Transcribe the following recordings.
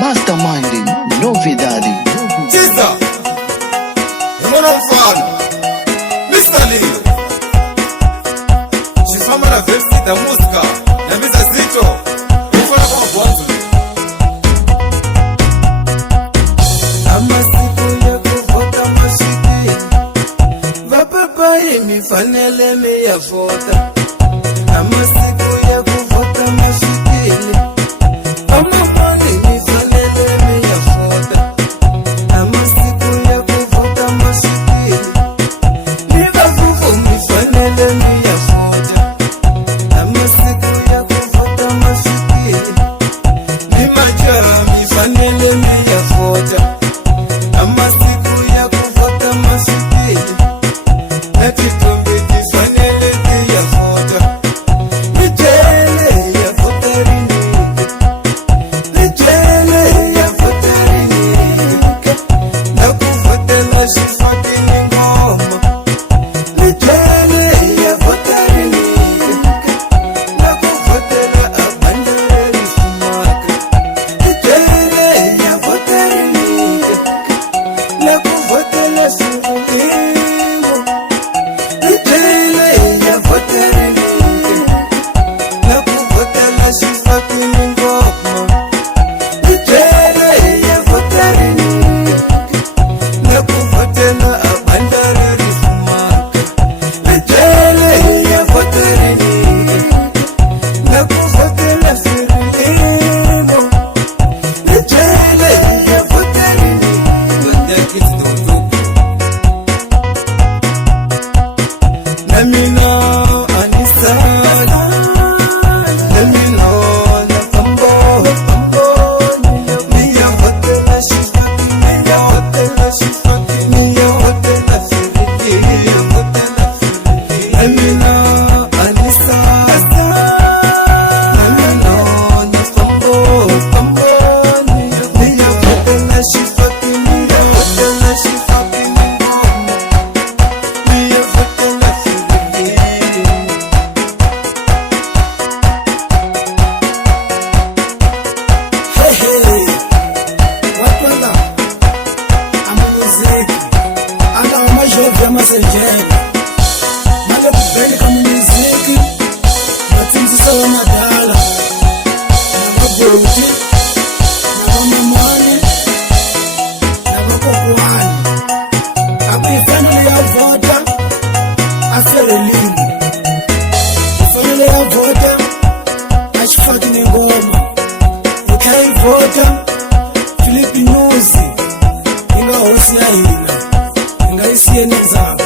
Masterminding novidade. Tisa Mwana mfano Mr. Leo Shifama na versi da musika na miza zito Mfana kama bwanzo Ama siku ya kuvota mashiki Vapapa imi fanele me ya vota Ama siku ya kuvota mashiki Ama pali mi fanele me ya vota Ama siku ya kuvota mashiki Niva vuvu mi fanele me ya vota Ama siku ya kuvota mashiki Ni majara mi fanele me ya vota Ama siku ya kuvota mashiki Na kitumbi kifanele ki ya vota Nijele ya vota rinike Nijele ya vota rinike Na kuvotela shifaki ni ngoma Nijele ya vota rinike Na kuvotela abandele rifumaka Nijele ya vota rinike Na kuvotela shirulimo Nijele ya vota rinike Na kuvotela shifaki ni ngoma Nijele ya vota rinike Na kuvotela abandele rifumaka Nijele ya vota rinike Na kuvotela shirulimo Nijele ya vota rinike Ndia kiti tukutuku Namina Anisa Namina Nakambo Miya hotela shifaki Miya hotela shifaki Miya hotela firiki Miya hotela firiki Namina Anisa Namina Nakambo Miya hotela shifaki Miya hotela shifaki Miya hotela firiki Hey, watu wala amuziki anga majovi amasejeni male kubheke kamuziki batsinzisa wamadala nababhuti nabamamani nabakokuwani akuyifanele yavota aferelimu ifanele yavota ashifaki nengoma ukhayivota Philip News inga hosi ya hina inga isiene zabo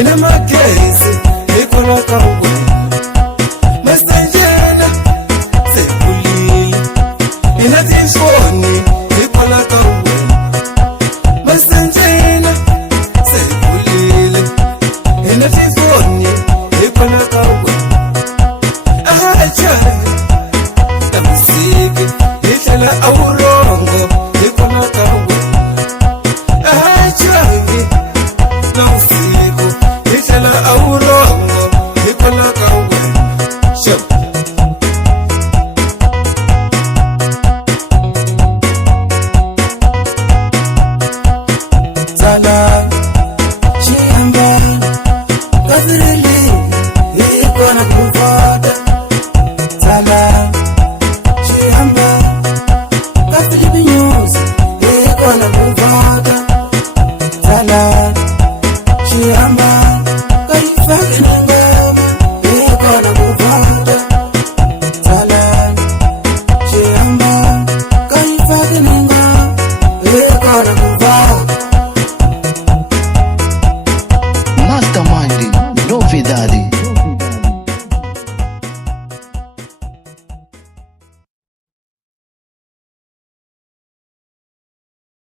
ina magezi ikona kawe masanjena sekulile ina tifoni ikona kawe masanjena sekulile ina tifoni ikona kawe acha la musiki ihlala awurongo ikona kawe acha la musiki ihlala awurongo ikona kawe shop Sala Chiamba Kazirili ikona kuvada Sala Chiamba Kazirili news ikona kuvada Sala Chiamba